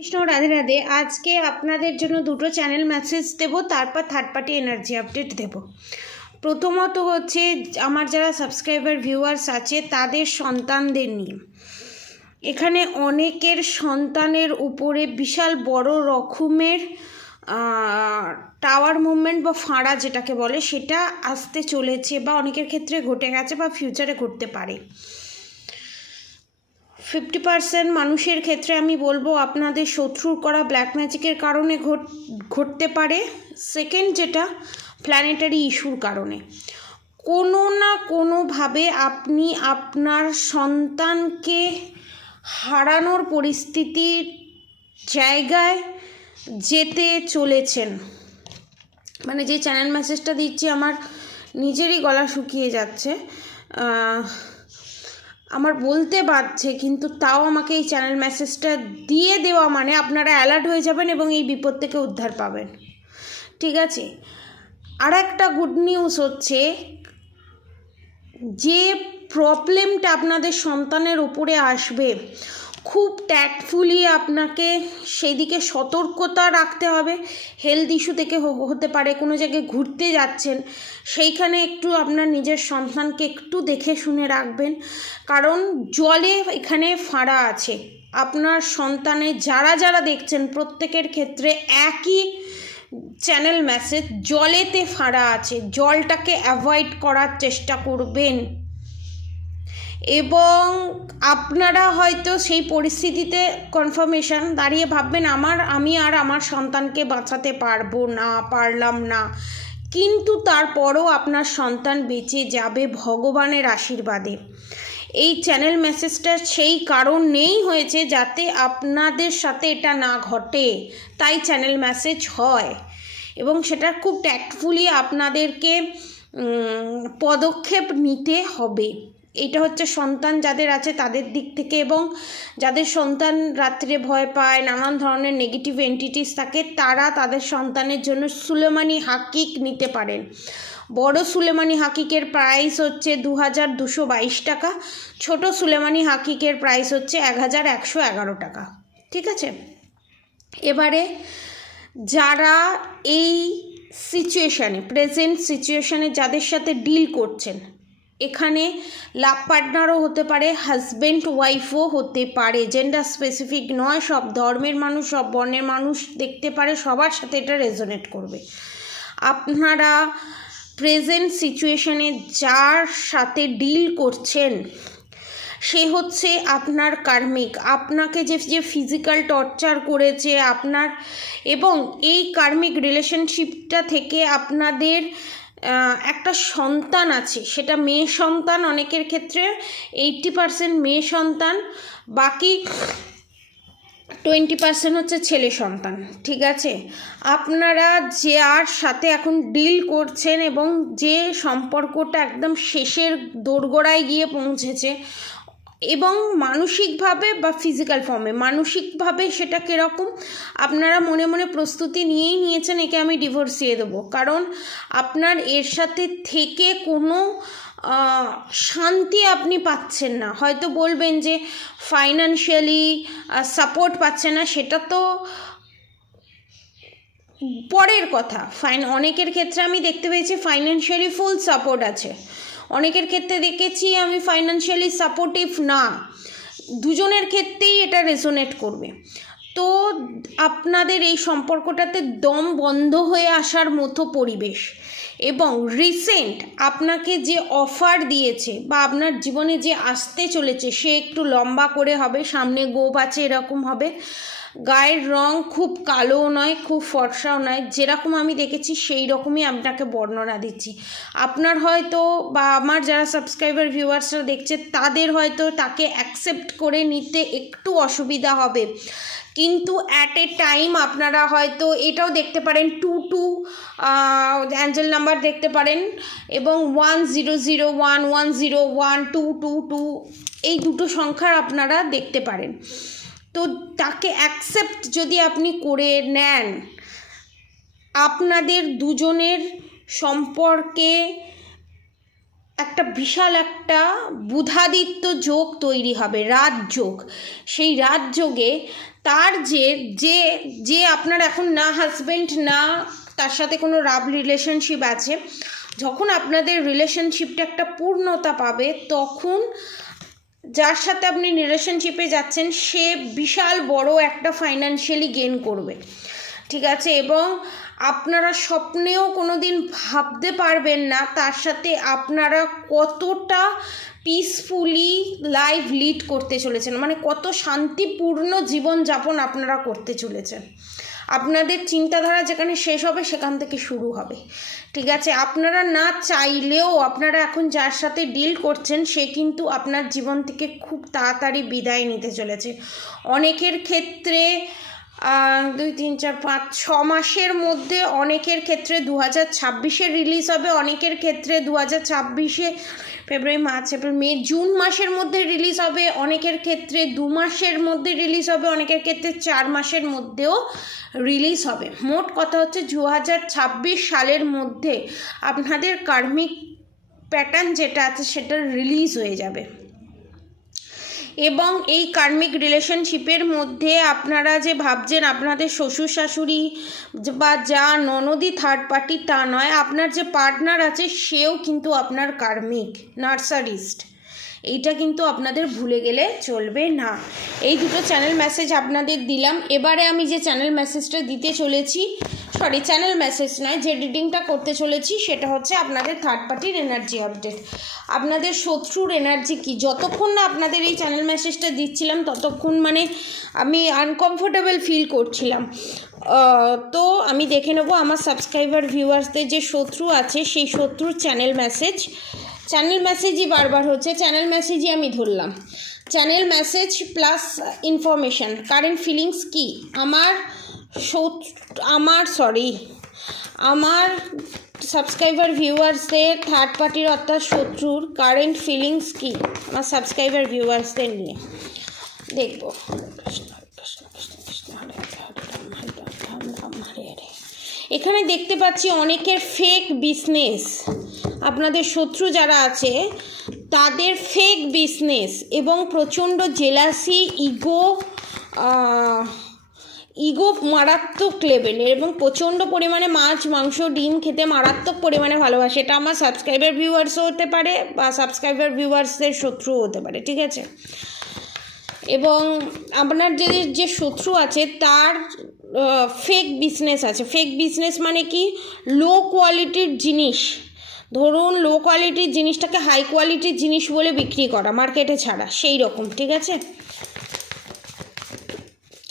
কৃষ্ণ রাধে রাধে। আজকে আপনাদের জন্য দুটো চ্যানেল মেসেজ দেব, তারপর থার্ড পার্টি এনার্জি আপডেট দেব। প্রথমত হচ্ছে আমার যারা সাবস্ক্রাইবার ভিউয়ার্স আছে তাদের সন্তানদের নিয়ে। এখানে অনেকের সন্তানের উপরে বিশাল বড় রকমের টাওয়ার মুভমেন্ট বা ফাঁড়া যেটাকে বলে সেটা আসতে চলেছে, বা অনেকের ক্ষেত্রে ঘটে গেছে বা ফিউচারে ঘটতে পারে। 50% মানুষের ক্ষেত্রে আমি বলবো আপনাদের শত্রুর করা ব্ল্যাক ম্যাজিকের কারণে ঘটতে পারে। সেকেন্ড যেটা, প্ল্যানেটারি ইস্যুর কারণে কোনো না কোনোভাবে আপনি আপনার সন্তানকে হারানোর পরিস্থিতির জায়গায় যেতে চলেছেন। মানে যে চ্যানেল মেসেজটা দিচ্ছি আমার নিজেরই গলা শুকিয়ে যাচ্ছে, আমার বলতে বাধছে, কিন্তু তাও আমাকে এই চ্যানেল মেসেজটা দিয়ে দেওয়া মানে আপনারা অ্যালার্ট হয়ে যাবেন এবং এই বিপদ থেকে উদ্ধার পাবেন। ঠিক আছে, আর একটা গুড নিউজ হচ্ছে, যে প্রবলেমটা আপনাদের সন্তানের উপরে আসবে খুব ট্যাক্টফুলি আপনাকে সেদিকে সতর্কতা রাখতে হবে। হেলথ ইস্যু থেকে হতে পারে, কোনো জায়গায় ঘুরতে যাচ্ছেন সেইখানে একটু আপনার নিজের সন্তানকে একটু দেখে শুনে রাখবেন, কারণ জলে এখানে ফাঁড়া আছে। আপনার সন্তানের যারা দেখছেন প্রত্যেকের ক্ষেত্রে একই চ্যানেল মেসেজ, জলেতে ফাঁড়া আছে, জলটাকে অ্যাভয়েড করার চেষ্টা করবেন। এবং আপনারা হয়তো সেই পরিস্থিতিতে কনফার্মেশন দাঁড়িয়ে ভাববেন আমি আর আমার সন্তানকে বাঁচাতে পারলাম না, কিন্তু তারপরও আপনার সন্তান বেঁচে যাবে ভগবানের আশীর্বাদে। এই চ্যানেল মেসেজটা সেই কারণেই হয়েছে যাতে আপনাদের সাথে এটা না ঘটে, তাই চ্যানেল মেসেজ হয় এবং সেটা খুব ট্যাক্টফুলি আপনাদেরকে পদক্ষেপ নিতে হবে। এটা হচ্ছে সন্তান যাদের আছে তাদের দিক থেকে, এবং যাদের সন্তান রাত্রে ভয় পায়, নানান ধরনের নেগেটিভ এন্টিটিস থাকে, তারা তাদের সন্তানের জন্য সুলেমানি হাকিক নিতে পারেন। বড় সুলেমানি হাকিকের প্রাইস হচ্ছে 2222 টাকা, ছোট সুলেমানি হাকিকের প্রাইস হচ্ছে 1111 টাকা। ঠিক আছে, এবারে যারা এই সিচুয়েশানে, প্রেজেন্ট সিচুয়েশানে যাদের সাথে ডিল করছেন, এখানে লাভ পার্টনারও হতে পারে, হাজব্যান্ড ওয়াইফও হতে পারে, জেন্ডার স্পেসিফিক নয়, সব ধর্মের মানুষ, সব বর্ণের মানুষ দেখতে পারে, সবার সাথে এটা রেজোনেট করবে। আপনারা প্রেজেন্ট সিচুয়েশানে যার সাথে ডিল করছেন সে হচ্ছে আপনার কার্মিক, আপনাকে যে ফিজিক্যাল টর্চার করেছে আপনার, এবং এই কার্মিক রিলেশনশিপটা থেকে আপনাদের একটা সন্তান আছে, সেটা মেয়ে সন্তান, অনেকের ক্ষেত্রে 80% মেয়ে সন্তান, বাকি 20% হচ্ছে ছেলে সন্তান। ঠিক আছে, আপনারা যার সাথে এখন ডিল করছেন এবং যে সম্পর্কটা একদম শেষের দোরগোড়ায় গিয়ে পৌঁছেছে, এবং মানসিকভাবে বা ফিজিক্যাল ফর্মে, মানসিকভাবে সেটা কীরকম, আপনারা মনে মনে প্রস্তুতি নিয়েই নিয়েছেন একে আমি ডিভোর্স দিয়ে দেবো, কারণ আপনার এর সাথে থেকে কোনো শান্তি আপনি পাচ্ছেন না। হয়তো বলবেন যে ফাইন্যান্সিয়ালি সাপোর্ট পাচ্ছেন না, সেটা তো পরের কথা। অনেকের ক্ষেত্রে আমি দেখতে পেয়েছি ফাইন্যান্সিয়ালি ফুল সাপোর্ট আছে, অনেকের ক্ষেত্রে দেখেছি আমি ফাইন্যান্সিয়ালি সাপোর্টিভ না, দুজনের ক্ষেত্রেই এটা রেজোনেট করবে। তো আপনাদের এই সম্পর্কটাতে দম বন্ধ হয়ে আসার মতো পরিবেশ, এবং রিসেন্ট আপনাকে যে অফার দিয়েছে বা আপনার জীবনে যে আসতে চলেছে সে একটু লম্বা করে হবে, সামনে গোপ আছে এরকম হবে, গায়ের রং খুব কালোও নয় খুব ফর্সাও নয়, যেরকম আমি দেখেছি সেই রকমই আপনাকে বর্ণনা দিচ্ছি। আপনার হয়তো বা আমার যারা সাবস্ক্রাইবার ভিউয়ার্সরা দেখছে তাদের হয়তো তাকে অ্যাকসেপ্ট করে নিতে একটু অসুবিধা হবে, কিন্তু অ্যাট এ টাইম আপনারা হয়তো এটাও দেখতে পারেন 22 অ্যাঞ্জেল নাম্বার দেখতে পারেন, এবং 1001 101222 এই দুটো সংখ্যার আপনারা দেখতে পারেন। তো তাকে অ্যাকসেপ্ট যদি আপনি করে নেন, আপনাদের দুজনের সম্পর্কে একটা বিশাল একটা বুধাদিত্য যোগ তৈরি হবে, রাজযোগ। সেই রাজযোগে তার যে যে যে আপনার এখন না হাজব্যান্ড না তার সাথে কোনো লাভ রিলেশনশিপ আছে, যখন আপনাদের রিলেশনশিপটা একটা পূর্ণতা পাবে, তখন যার সাথে আপনি রিলেশনশিপে যাচ্ছেন সে বিশাল বড় একটা ফাইন্যান্সিয়ালি গেইন করবে, ঠিক আছে? এবং আপনারা স্বপ্নেও কোনো দিন ভাবতে পারবেন না তার সাথে আপনারা কতটা পিসফুলি লাইফ লিড করতে চলেছেন, মানে কত শান্তিপূর্ণ জীবনযাপন আপনারা করতে চলেছেন। আপনাদের চিন্তাধারা যেখানে শেষ হবে সেখান থেকে শুরু হবে, ঠিক আছে? আপনারা না চাইলেও আপনারা এখন যার সাথে ডিল করছেন সে কিন্তু আপনার জীবন থেকে খুব তাড়াতাড়ি বিদায় নিতে চলেছে। অনেকের ক্ষেত্রে 2 3 4 5 6 মাসের মধ্যে, অনেকের ক্ষেত্রে 2026-এ রিলিজ হবে, অনেকের ক্ষেত্রে 2026-এ ফেব্রুয়ারি মার্চ এপ্রিল মে জুন মাসের মধ্যে রিলিজ হবে, অনেকের ক্ষেত্রে 2 মাসের মধ্যে রিলিজ হবে, অনেকের ক্ষেত্রে 4 মাসের মধ্যেও রিলিজ হবে। মোট কথা হচ্ছে 2026 সালের মধ্যে আপনাদের কার্মিক প্যাটার্ন যেটা আছে সেটা রিলিজ হয়ে যাবে। এবং এই কার্মিক রিলেশনশিপের মধ্যে আপনারা যে ভাবছেন আপনাদের শ্বশুর শাশুড়ি বা যা ননদি থার্ড পার্টি তা নয়, আপনার যে পার্টনার আছে সেও কিন্তু আপনার কার্মিক নার্সারিস্ট, এইটা কিন্তু আপনাদের ভুলে গেলে চলবে না। এই দুটো চ্যানেল মেসেজ আপনাদের দিলাম। এবারে আমি যে চ্যানেল মেসেজটা দিতে চলেছি, চ্যানেল মেসেজ নয়, যে রিডিংটা করতে চলেছি সেটা হচ্ছে আপনাদের থার্ড পার্টির এনার্জি আপডেট। আপনাদের শত্রুর এনার্জি কি, যতক্ষণ না আপনাদের এই চ্যানেল মেসেজটা দিচ্ছিলাম ততক্ষণ মানে আমি আনকমফোর্টেবল ফিল করছিলাম। তো আমি দেখে নেবো আমার সাবস্ক্রাইবার ভিউয়ার্সদের যে শত্রু আছে সেই শত্রুর চ্যানেল মেসেজই বারবার হচ্ছে, চ্যানেল মেসেজই আমি ধরলাম। Channel message plus information, current feelings কি আমার সাবস্ক্রাইবার ভিউয়ার্সদের থার্ড পার্টির অর্থাৎ শত্রুর কারেন্ট ফিলিংস কি আমার সাবস্ক্রাইবার ভিউয়ার্সদের নিয়ে দেখব। এখানে দেখতে পাচ্ছি অনেকের ফেক বিজনেস, আপনাদের শত্রু যারা আছে তাদের ফেক বিজনেস এবং প্রচণ্ড জেলাসি, ইগো মারাত্মক লেভেলের এবং প্রচণ্ড পরিমাণে মাছ মাংস ডিম খেতে মারাত্মক পরিমাণে ভালোবাসে। এটা আমার সাবস্ক্রাইবার ভিউয়ার্সও হতে পারে বা সাবস্ক্রাইবার ভিউয়ার্সদের শত্রুও হতে পারে, ঠিক আছে? এবং আপনার যে শত্রু আছে তার ফেক বিজনেস আছে। ফেক বিজনেস মানে কি, লো কোয়ালিটির জিনিস, ধরুন লো কোয়ালিটির জিনিসটাকে হাই কোয়ালিটির জিনিস বলে বিক্রি করা, মার্কেটে ছাড়া, সেই রকম, ঠিক আছে?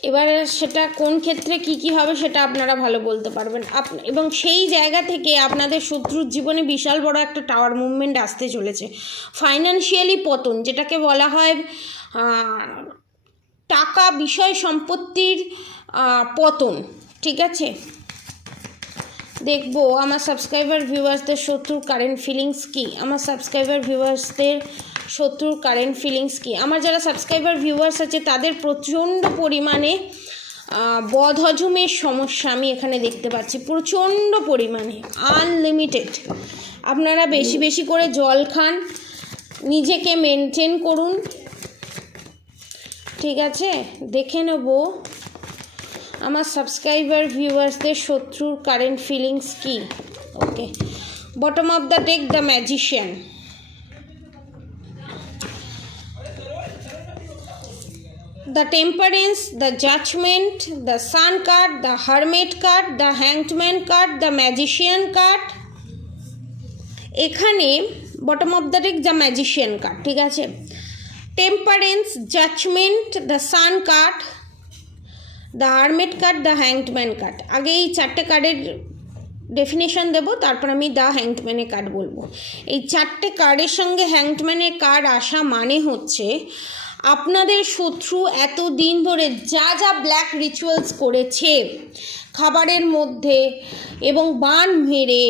এবারে সেটা কোন ক্ষেত্রে কি হবে সেটা আপনারা ভালো বলতে পারবেন। এবং সেই জায়গা থেকে আপনাদের শত্রুর জীবনে বিশাল বড় একটা টাওয়ার মুভমেন্ট আসতে চলেছে। ফাইন্যান্সিয়ালি পতন, যেটাকে বলা হয় টাকা বিষয় সম্পত্তির পতন, ঠিক আছে? দেখব আমার সাবস্ক্রাইবার ভিউয়ার্সদের শত্রুর কারেন্ট ফিলিংস কি, আমার সাবস্ক্রাইবার ভিউয়ার্সদের শত্রুর কারেন্ট ফিলিংস কি। আমার যারা সাবস্ক্রাইবার ভিউয়ার্স আছে তাদের প্রচণ্ড পরিমাণে বদহজমের সমস্যা আমি এখানে দেখতে পাচ্ছি, প্রচণ্ড পরিমাণে, আনলিমিটেড। আপনারা বেশি বেশি করে জল খান, নিজেকে মেনটেন করুন, ঠিক আছে? দেখে নেব আমার সাবস্ক্রাইবার ভিউয়ার্সদের শত্রুর কারেন্ট ফিলিংস কি। Okay, bottom of the deck the magician, the temperance, the judgment, the sun card, the hermit card, the hanged man card, the magician card। এখানে bottom of the deck the magician card, ঠিক আছে? Temperance, judgement, the sun card, the hermit card, the hanged man card. আগে এই 4টে কার্ডের definition দেবো, তারপর আমি the hanged ম্যানের কার্ড বলবো। এই 4টে কার্ডের সঙ্গে হ্যাংড ম্যানের কার্ড আসা মানে হচ্ছে আপনাদের শত্রু এতদিন ধরে যা যা ব্ল্যাক রিচুয়ালস করেছে খাবারের মধ্যে, এবং বান মেরে,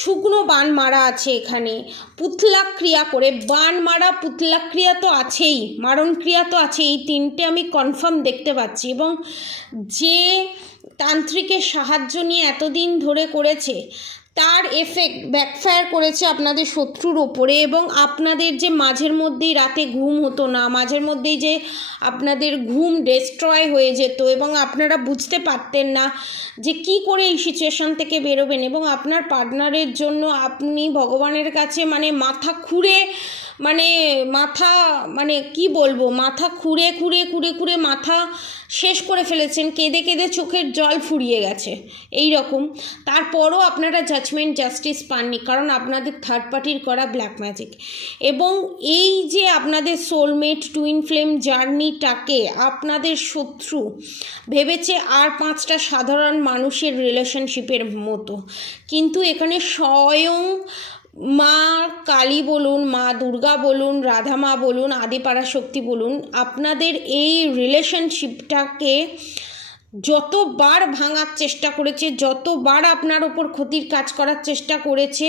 শুকনো বান মারা আছে, এখানে পুতলা ক্রিয়া করে, বান মারা, পুতলা ক্রিয়া তো আছেই, মারণ ক্রিয়া তো আছেই, এই 3টে আমি কনফার্ম দেখতে পাচ্ছি। এবং যে তান্ত্রিকের সাহায্য নিয়ে এতদিন ধরে করেছে তার এফেক্ট ব্যাকফায়ার করেছে আপনাদের শত্রুর ওপরে, এবং আপনাদের যে মাঝের মধ্যেই রাতে ঘুম হতো না, মাঝের মধ্যেই যে আপনাদের ঘুম ডেস্ট্রয় হয়ে যেত এবং আপনারা বুঝতে পারতেন না যে কি করে এই সিচুয়েশান থেকে বেরোবেন, এবং আপনার পার্টনারের জন্য আপনি ভগবানের কাছে মাথা খুঁড়ে কি বলবো, মাথা খুঁড়ে মাথা শেষ করে ফেলেছেন, কেঁদে কেঁদে চোখের জল ফুরিয়ে গেছে এই রকম। তারপরও আপনারা জাজমেন্ট জাস্টিস পাননি, কারণ আপনাদের থার্ড পার্টির করা ব্ল্যাক ম্যাজিক। এবং এই যে আপনাদের সোলমেট টুইন ফ্লেম জার্নিটাকে আপনাদের শত্রু ভেবেছে আর 5টা সাধারণ মানুষের রিলেশনশিপের মতো, কিন্তু এখানে স্বয়ং মা কালী বলুন, মা দুর্গা বলুন, রাধা মা বলুন, আদিপরাশক্তি বলুন, আপনাদের এই রিলেশনশিপটাকে যতবার ভাঙার চেষ্টা করেছে, যতবার আপনার ওপর ক্ষতির কাজ করার চেষ্টা করেছে,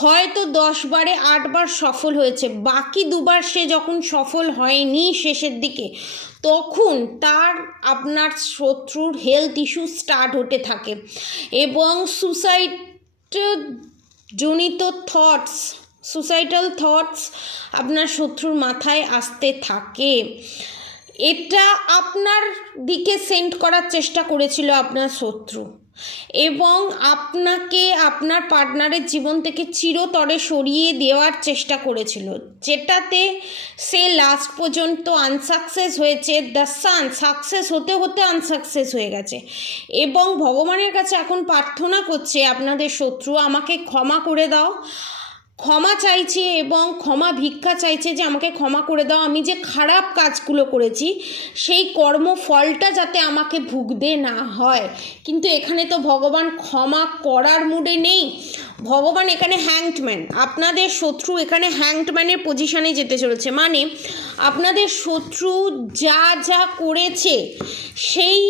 হয়তো 10 বারে 8 বার সফল হয়েছে, বাকি 2 বার সে যখন সফল হয়নি শেষের দিকে, তখন আপনার শত্রুর হেলথ ইস্যু স্টার্ট হতে থাকে এবং সুসাইডাল থটস আপনার শত্রুর মাথায় আসতে থাকে। এটা আপনার দিকে সেন্ড করার চেষ্টা করেছিল আপনার শত্রু, এবং আপনাকে আপনার পার্টনারের জীবন থেকে চিরতরে সরিয়ে দেওয়ার চেষ্টা করেছিল, যেটাতে সে লাস্ট পর্যন্ত আনসাকসেস হয়েছে। দ্য সান সাকসেস হতে হতে আনসাকসেস হয়ে গেছে এবং ভগবানের কাছে এখন প্রার্থনা করছে আপনাদের শত্রু, আমাকে ক্ষমা করে দাও, ক্ষমা চাইছে এবং ক্ষমা ভিক্ষা চাইছে যে আমাকে ক্ষমা করে দাও, আমি যে খারাপ কাজগুলো করেছি সেই কর্মফলটা যাতে আমাকে ভুগতে না হয়। কিন্তু এখানে তো ভগবান ক্ষমা করার মুডে নেই, ভগবান এখানে হ্যাংডম্যান, আপনাদের শত্রু এখানে হ্যাংডম্যানের পজিশনে যেতে চলেছে। আপনাদের শত্রু যা যা করেছে সেই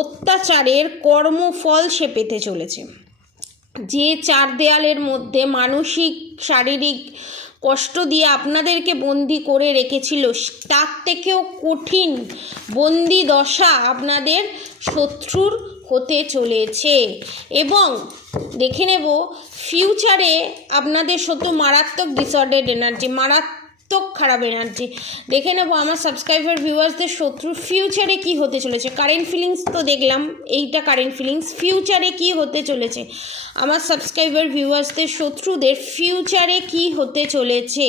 অত্যাচারের কর্মফল সে পেতে চলেছে। যে 4 দেয়ালের মধ্যে মানসিক শারীরিক কষ্ট দিয়ে আপনাদেরকে বন্দি করে রেখেছিল, তার থেকেও কঠিন বন্দি দশা আপনাদের শত্রুর হতে চলেছে। এবং দেখে নেব ফিউচারে আপনাদের শত্রু মারাত্মক ডিসঅর্ডার্ড এনার্জি, মারাত্মক খারাপ এনার্জি। দেখে নেব আমার সাবস্ক্রাইবার ভিউয়ার্সদের শত্রুর ফিউচারে কি হতে চলেছে। কারেন্ট ফিলিংস তো দেখলাম, এইটা কারেন্ট ফিলিংস, ফিউচারে কি হতে চলেছে আমার সাবস্ক্রাইবার ভিউয়ার্সদের শত্রুদের, ফিউচারে কি হতে চলেছে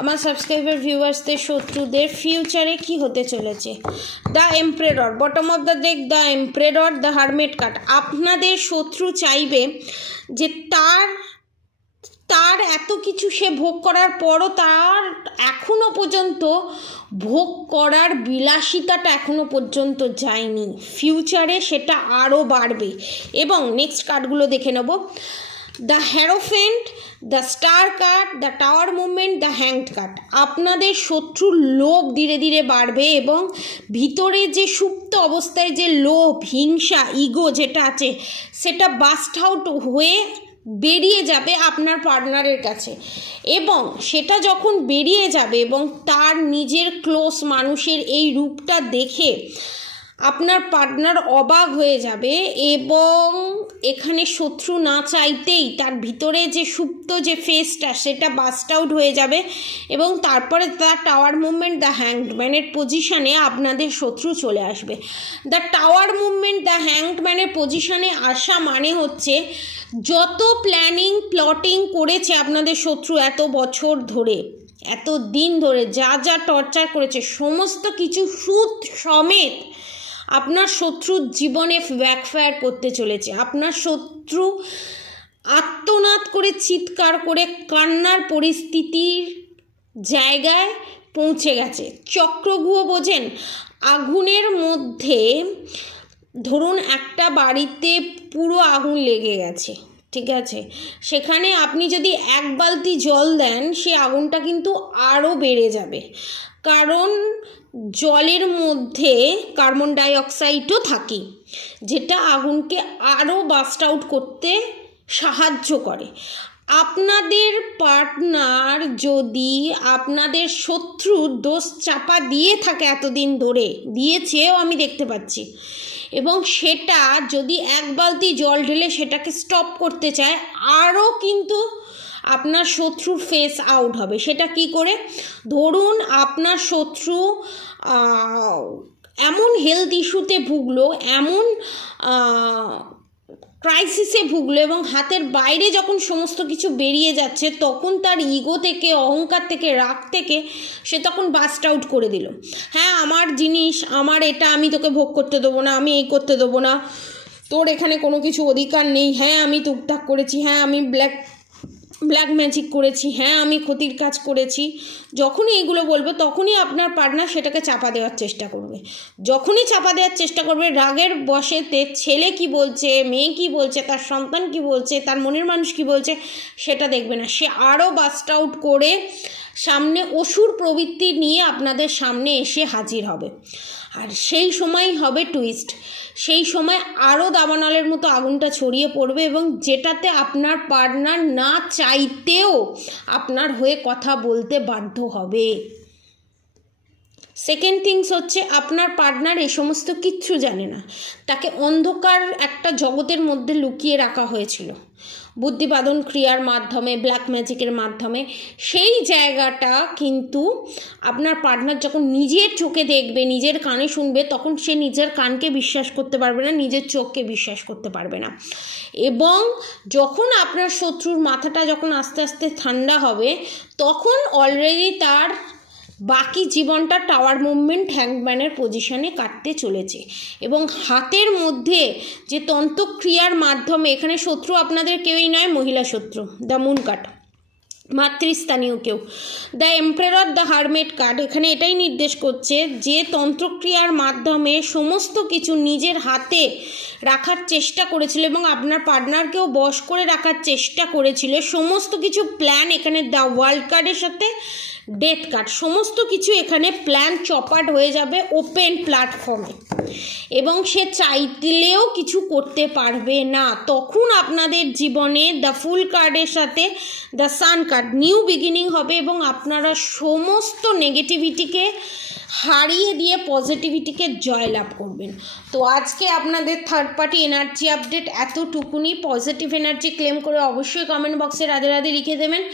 আমার সাবস্ক্রাইবার ভিউয়ার্সদের শত্রুদের ফিউচারে কি হতে চলেছে। The emperor, bottom of the deck, the emperor, the hermit card. আপনাদের শত্রু চাইবে যে তার এত কিছু সে ভোগ করার পরও তার এখনও পর্যন্ত ভোগ করার বিলাসিতাটা এখনও পর্যন্ত যায়নি, ফিউচারে সেটা আরও বাড়বে। এবং নেক্সট কার্ডগুলো দেখে নেব। The হ্যারোফেন্ট, the star card, the tower movement, the hanged card. আপনাদের শত্রুর লোভ ধীরে ধীরে বাড়বে এবং ভিতরে যে সুপ্ত অবস্থায় যে লোভ, হিংসা, ইগো যেটা আছে সেটা বাস্ট আউট হয়ে বেরিয়ে যাবে আপনার পার্টনারের কাছে। এবং সেটা যখন বেরিয়ে যাবে এবং তার নিজের ক্লোজ মানুষের এই রূপটা দেখে আপনার পার্টনার অবাক হয়ে যাবে এবং এখানে শত্রু না চাইতেই তার ভিতরে যে সুপ্ত যে ফেসটা সেটা বাস্ট আউট হয়ে যাবে এবং তারপরে তার টাওয়ার মুভমেন্ট, দ্য হ্যাংডম্যানের পজিশানে আপনাদের শত্রু চলে আসবে। দ্য টাওয়ার মুভমেন্ট, দ্য হ্যাংডম্যানের পজিশানে আসা মানে হচ্ছে যত প্ল্যানিং প্লটিং করেছে আপনাদের শত্রু এত বছর ধরে, এত দিন ধরে যা যা টর্চার করেছে সমস্ত কিছু সুদ সমেত আপনার শত্রুর জীবনে ব্যাকফায়ার করতে চলেছে। আপনার শত্রু আত্মনাদ করে চিৎকার করে কান্নার পরিস্থিতির জায়গায় পৌঁছে গেছে। চক্রগুহ বোঝেন? আগুনের মধ্যে ধরুন একটা বাড়িতে পুরো আগুন লেগে গেছে, ঠিক আছে, সেখানে আপনি যদি 1 বালতি জল দেন সে আগুনটা কিন্তু আরও বেড়ে যাবে, কারণ জলের মধ্যে কার্বন ডাই অক্সাইডও থাকে যেটা আগুনকে আরও বাস্ট আউট করতে সাহায্য করে। আপনাদের পার্টনার যদি আপনাদের শত্রুর দোষ চাপা দিয়ে থাকে, এতদিন ধরে দিয়েছেও আমি দেখতে পাচ্ছি, এবং সেটা যদি এক বালতি জল ঢেলে সেটাকে স্টপ করতে চায়, আরও কিন্তু আপনার শত্রুর ফেস আউট হবে। সেটা কি করে? ধরুন আপনার শত্রু এমন হেলথ ইস্যুতে ভুগলো, এমন ক্রাইসিসে ভুগলো, এবং হাতের বাইরে যখন সমস্ত কিছু বেরিয়ে যাচ্ছে, তখন তার ইগো থেকে, অহংকার থেকে, রাগ থেকে সে তখন বাস্ট আউট করে দিল, হ্যাঁ আমার জিনিস, আমার এটা, আমি তোকে ভোগ করতে দেবো না, আমি এই করতে দেবো না, তোর এখানে কোনো কিছু অধিকার নেই, হ্যাঁ আমি টুকটাক করেছি, হ্যাঁ আমি ব্ল্যাক ম্যাজিক করেছি, হ্যাঁ আমি ক্ষতির কাজ করেছি। যখনই এগুলো বলবে তখনই আপনার পার্টনার সেটাকে চাপা দেওয়ার চেষ্টা করবে। যখনই চাপা দেওয়ার চেষ্টা করবে, রাগের বশেতে ছেলে কি বলছে, মেয়ে কি বলছে, তার সন্তান কি বলছে, তার মনের মানুষ কি বলছে, সেটা দেখবে না। সে আরও বাস্ট আউট করে সামনে অসুর প্রবৃত্তি নিয়ে আপনাদের সামনে এসে হাজির হবে। আর সেই সময়ই হবে টুইস্ট, সেই সময় আরও দাবানলের মতো আগুনটা ছড়িয়ে পড়বে, এবং যেটাতে আপনার পার্টনার না চাইতেও আপনার হয়ে কথা বলতে বাধ্য হবে। সেকেন্ড থিংস হচ্ছে, আপনার পার্টনার এই সমস্ত কিচ্ছু জানে না, তাকে অন্ধকার একটা জগতের মধ্যে লুকিয়ে রাখা হয়েছিল বুদ্ধিবাদন ক্রিয়ার মাধ্যমে, ব্ল্যাক ম্যাজিকের মাধ্যমে। সেই জায়গাটা কিন্তু আপনার পার্টনার যখন নিজের চোখে দেখবে, নিজের কানে শুনবে, তখন সে নিজের কানকে বিশ্বাস করতে পারবে না, নিজের চোখকে বিশ্বাস করতে পারবে না। এবং যখন আপনার শত্রুর মাথাটা যখন আস্তে আস্তে ঠান্ডা হবে, তখন অলরেডি তার বাকি জীবনটা টাওয়ার মুভমেন্ট হ্যাংম্যানের পজিশনে কাটতে চলেছে। এবং হাতের মধ্যে যে তন্ত্রক্রিয়ার মাধ্যমে, এখানে শত্রু আপনাদের কেউই নয়, মহিলা শত্রু, দ্য মুন কার্ড, মাতৃস্থানীয় কেউ। The emperor, the hermit card এখানে এটাই নির্দেশ করছে যে তন্ত্রক্রিয়ার মাধ্যমে সমস্ত কিছু নিজের হাতে রাখার চেষ্টা করেছিল, এবং আপনার পার্টনারকেও বশ করে রাখার চেষ্টা করেছিল। সমস্ত কিছু প্ল্যান এখানে দ্য ওয়ার্ল্ড কার্ডের সাথে ডেথ কার্ড, সমস্ত কিছু এখানে প্ল্যান চপাট হয়ে যাবে ওপেন প্ল্যাটফর্মে, এবং সে চাইলেও কিছু করতে পারবে না। তখন আপনাদের জীবনে দ্য ফুল কার্ডের সাথে the sun card, new beginning হবে, এবং আপনারা সমস্ত নেগেটিভিটিকে হারিয়ে দিয়ে পজিটিভিটিকে জয়লাভ করবেন। তো আজকে আপনাদের থার্ড পার্টি এনার্জি আপডেট এতটুকুনি। পজিটিভ এনার্জি ক্লেম করে অবশ্যই কমেন্ট বক্সে রাধে রাধে লিখে দেবেন।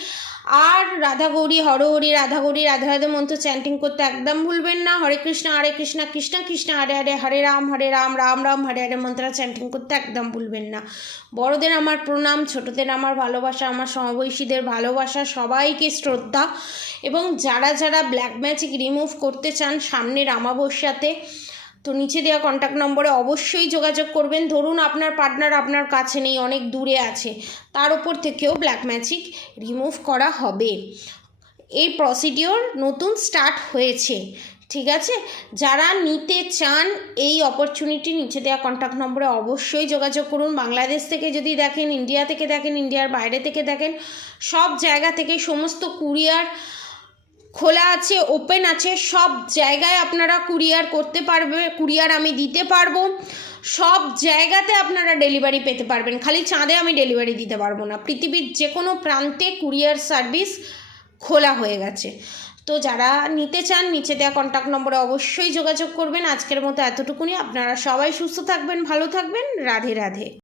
আর রাধা গৌরী হরি, রাধা গৌরী রাধা রাধে মন্ত্র চ্যান্টিং করতে একদম ভুলবেন না। হরে কৃষ্ণ কৃষ্ণ কৃষ্ণ হরে হরে, হরে রাম রাম রাম হরে হরে মন্ত্র চ্যান্টিং করতে একদম ভুলবেন না। বড়দের আমার প্রণাম, ছোটদের আমার ভালোবাসা, আমার সমবয়সীদের ভালোবাসা, সবাইকে শ্রদ্ধা। এবং যারা যারা ব্ল্যাক ম্যাজিক রিমুভ করতে চান সামনের অমাবস্যাতে, তো নিচে দেওয়া কন্ট্যাক্ট নম্বরে অবশ্যই যোগাযোগ করবেন। ধরুন আপনার পার্টনার আপনার কাছে নেই, অনেক দূরে আছে, তার ওপর থেকেও ব্ল্যাক ম্যাজিক রিমুভ করা হবে। এই প্রসিডিওর নতুন স্টার্ট হয়েছে, ঠিক আছে? যারা নিতে চান এই অপরচুনিটি, নিচে দেওয়া কন্ট্যাক্ট নম্বরে অবশ্যই যোগাযোগ করুন। বাংলাদেশ থেকে যদি দেখেন, ইন্ডিয়া থেকে দেখেন, ইন্ডিয়ার বাইরে থেকে দেখেন, সব জায়গা থেকে সমস্ত কুরিয়ার খোলা আছে, ওপেন আছে, সব জায়গায় আপনারা কুরিয়ার করতে পারবে, কুরিয়ার আমি দিতে পারবো, সব জায়গাতে আপনারা ডেলিভারি পেতে পারবেন। খালি চাঁদে আমি ডেলিভারি দিতে পারবো না, পৃথিবীর যে কোনো প্রান্তে কুরিয়ার সার্ভিস খোলা হয়ে গেছে। তো যারা নিতে চান নিচে দেওয়া কন্ট্যাক্ট নম্বরে অবশ্যই যোগাযোগ করবেন। আজকের মতো এতটুকুনি। আপনারা সবাই সুস্থ থাকবেন, ভালো থাকবেন। রাধে রাধে।